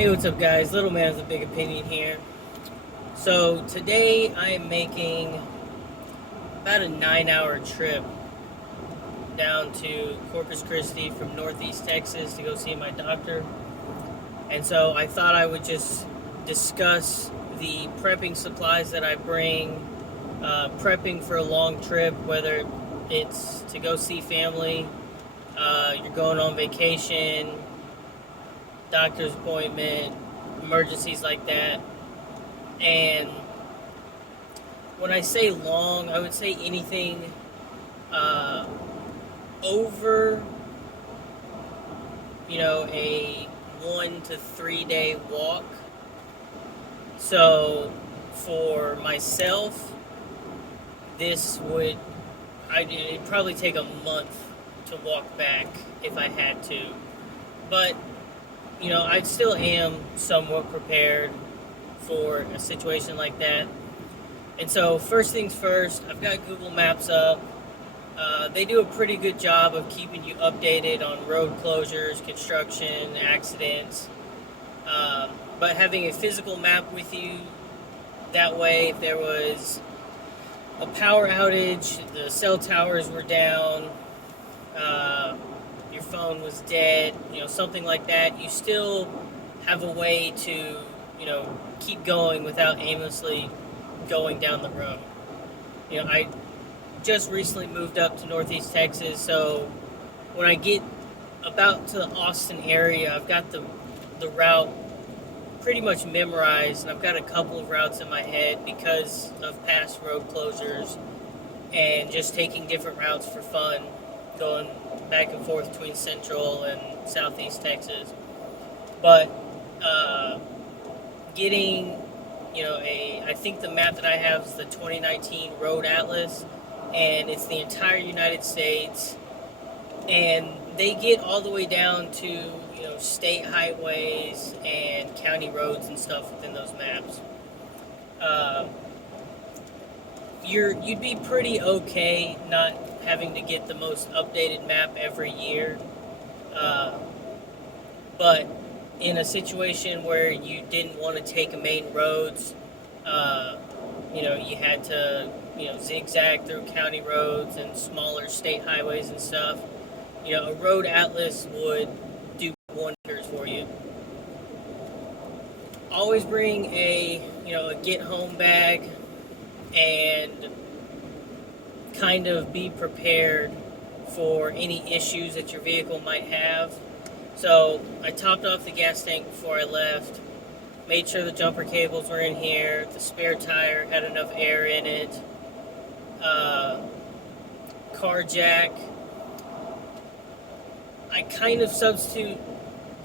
Hey, what's up, guys? Little man with a big opinion here. So, today I am making about a 9 hour trip down to Corpus Christi from Northeast Texas to go see my doctor. And so, I thought I would just discuss the prepping supplies that I bring, prepping for a long trip, whether it's to go see family, you're going on vacation, doctor's appointment, emergencies like that. And when I say long, I would say anything uh, over, a 1 to 3 day walk. So for myself, this would, it'd probably take a month to walk back if I had to. But, I still am somewhat prepared for a situation like that. And so, first things first, I've got Google Maps up. They do a pretty good job of keeping you updated on road closures, construction, accidents. But having a physical map with you, that way, if there was a power outage, the cell towers were down, your phone was dead, something like that, you still have a way to, keep going without aimlessly going down the road. I just recently moved up to Northeast Texas, so when I get about to the Austin area, I've got the route pretty much memorized, and I've got a couple of routes in my head because of past road closures and just taking different routes for fun, going back and forth between Central and Southeast Texas. But getting, I think the map that I have is the 2019 Road Atlas, and it's the entire United States, and they get all the way down to, state highways and county roads and stuff within those maps. Uh, you'd be pretty okay not having to get the most updated map every year, uh, but in a situation where you didn't want to take main roads, uh, you had to, zigzag through county roads and smaller state highways and stuff. A road atlas would do wonders for you. Always bring a get home bag and kind of be prepared for any issues that your vehicle might have. So I topped off the gas tank before I left, made sure the jumper cables were in here, the spare tire had enough air in it, car jack. I kind of substitute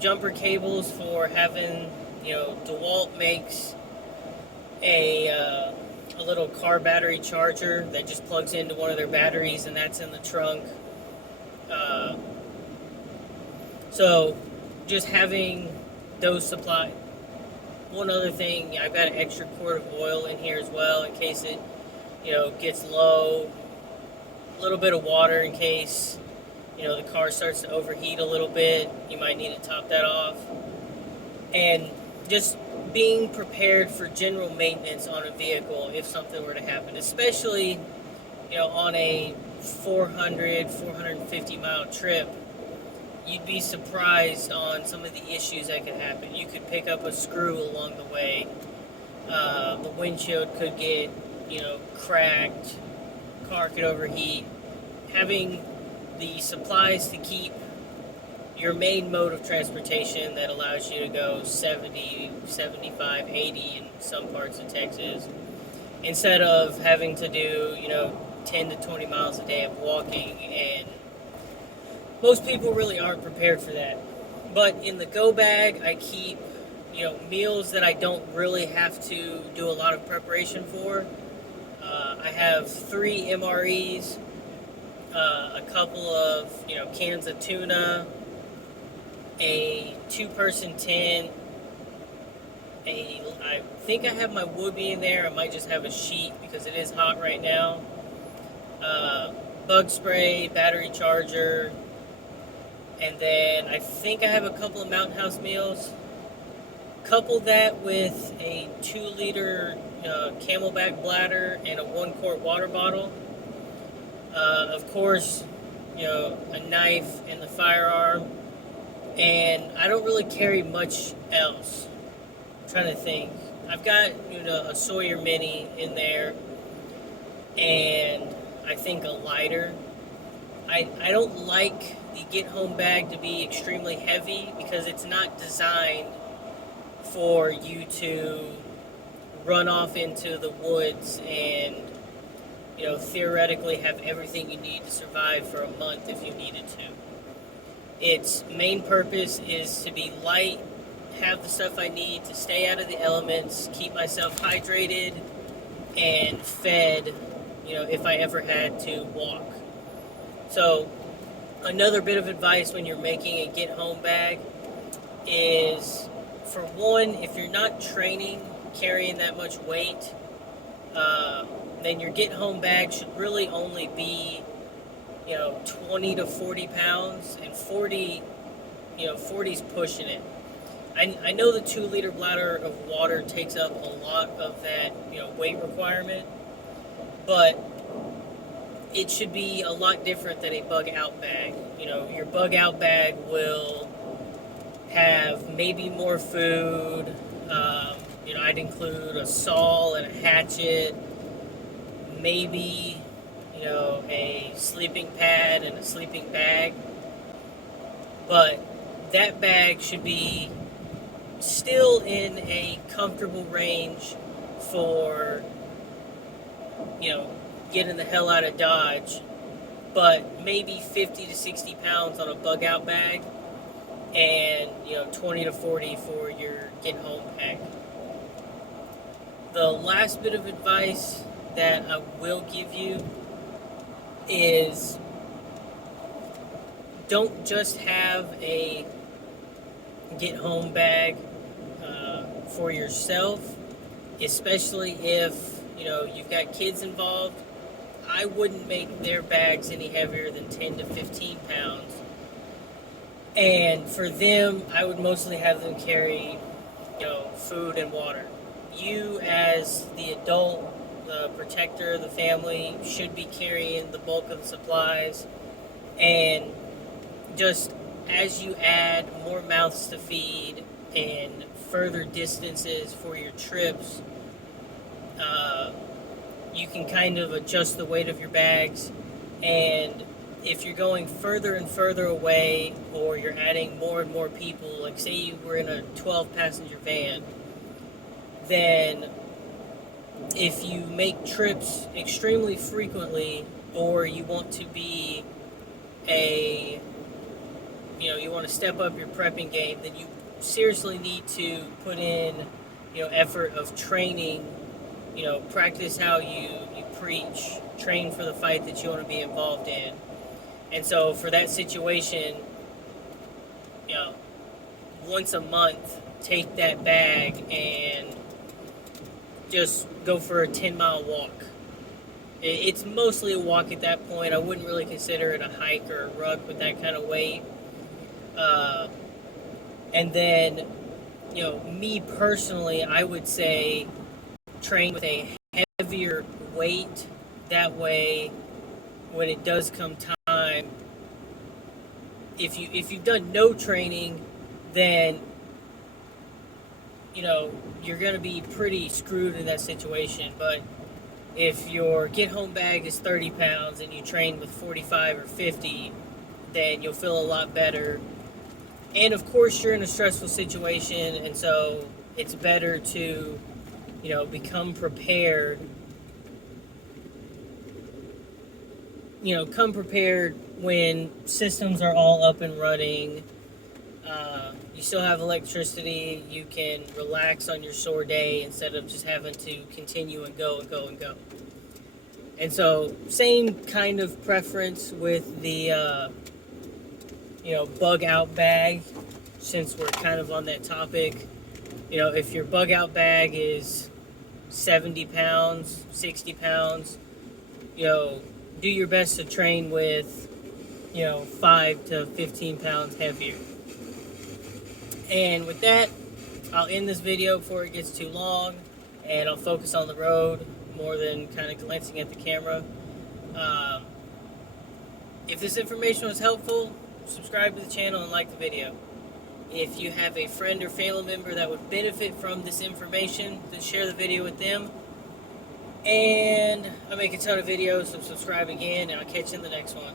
jumper cables for having, DeWalt makes a little car battery charger that just plugs into one of their batteries, and that's in the trunk. Uh, so just having those supplies. One other thing, I've got an extra quart of oil in here as well in case it, gets low. A little bit of water in case, the car starts to overheat a little bit. You might need to top that off. And just being prepared for general maintenance on a vehicle if something were to happen, especially, on a 450 mile trip. You'd be surprised on some of the issues that could happen. You could pick up a screw along the way. The windshield could get, cracked. Car could overheat. Having the supplies to keep your main mode of transportation that allows you to go 70, 75, 80 in some parts of Texas, instead of having to do, 10 to 20 miles a day of walking, and most people really aren't prepared for that. But in the go bag, I keep, meals that I don't really have to do a lot of preparation for. I have 3 MREs, a couple of, cans of tuna, a 2-person tent, I think I have my Whoopie in there. I might just have a sheet because it is hot right now. Bug spray, battery charger, and then I think I have a couple of Mountain House meals. Couple that with a 2 liter Camelback bladder and a 1 quart water bottle. Of course, a knife and the firearm. And I don't really carry much else. I'm trying to think. I've got a Sawyer Mini in there, and I think a lighter. I don't like the get home bag to be extremely heavy because it's not designed for you to run off into the woods and theoretically have everything you need to survive for a month if you needed to. Its main purpose is to be light, have the stuff I need to stay out of the elements, keep myself hydrated and fed, if I ever had to walk. So another bit of advice when you're making a get home bag is, for one, if you're not training carrying that much weight, then your get home bag should really only be 20 to 40 pounds, and 40's pushing it. I know the 2 liter bladder of water takes up a lot of that weight requirement, but it should be a lot different than a bug out bag. Your bug out bag will have maybe more food. I'd include a saw and a hatchet, maybe a sleeping pad and a sleeping bag. But that bag should be still in a comfortable range for getting the hell out of Dodge, but maybe 50 to 60 pounds on a bug out bag, and 20 to 40 for your get home bag. The last bit of advice that I will give you is, don't just have a get home bag for yourself, especially if you've got kids involved. I wouldn't make their bags any heavier than 10 to 15 pounds. And for them, I would mostly have them carry food and water. You, as the adult, the protector of the family, should be carrying the bulk of the supplies. And just as you add more mouths to feed and further distances for your trips, you can kind of adjust the weight of your bags. And if you're going further and further away, or you're adding more and more people, like say you were in a 12-passenger van, then if you make trips extremely frequently, or you want to be you want to step up your prepping game, then you seriously need to put in, effort of training, practice how you preach, train for the fight that you want to be involved in. And so for that situation, once a month, take that bag and just go for a 10-mile walk. It's mostly a walk at that point. I wouldn't really consider it a hike or a ruck with that kind of weight. And then, me personally, I would say train with a heavier weight. That way, when it does come time, if you've done no training, then you're going to be pretty screwed in that situation. But if your get home bag is 30 pounds and you train with 45 or 50, then you'll feel a lot better. And of course, you're in a stressful situation, and so it's better to become prepared. Come prepared when systems are all up and running. You still have electricity. You can relax on your sore day instead of just having to continue and go and go and go. And so, same kind of preference with the bug out bag, since we're kind of on that topic. If your bug out bag is 70 pounds, 60 pounds, do your best to train with 5 to 15 pounds heavier. And with that, I'll end this video before it gets too long, and I'll focus on the road more than kind of glancing at the camera. If this information was helpful, subscribe to the channel and like the video. If you have a friend or family member that would benefit from this information, then share the video with them. And I make a ton of videos, so subscribe again, and I'll catch you in the next one.